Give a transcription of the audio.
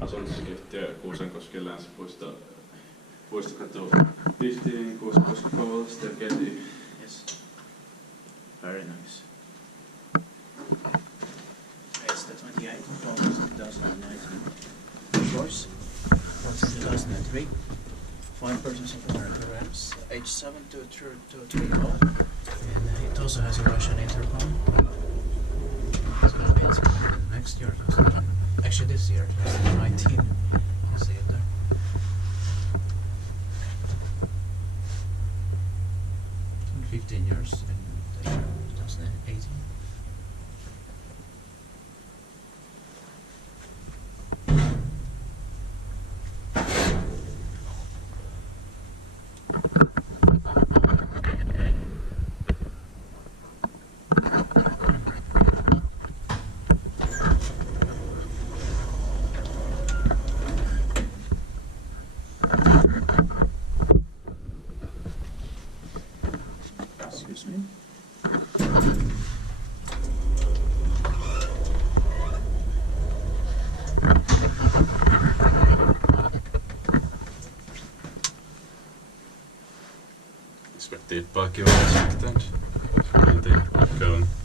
asuntosykeyhtiö Kuusankoski Puistokatu 15, Kuusankoski, Kouvola, still getting. Yes. Very nice. It's the 28th of August 2019. Of course, from 2003. 5 persons of American ramps, age 7 to 3 old. And it also has a Russian intercom. It's going to be next year, actually this year, 2019. You see it there. It's been 15 years in the year 2018. Excuse me. Inspected by Kiwa and Kone.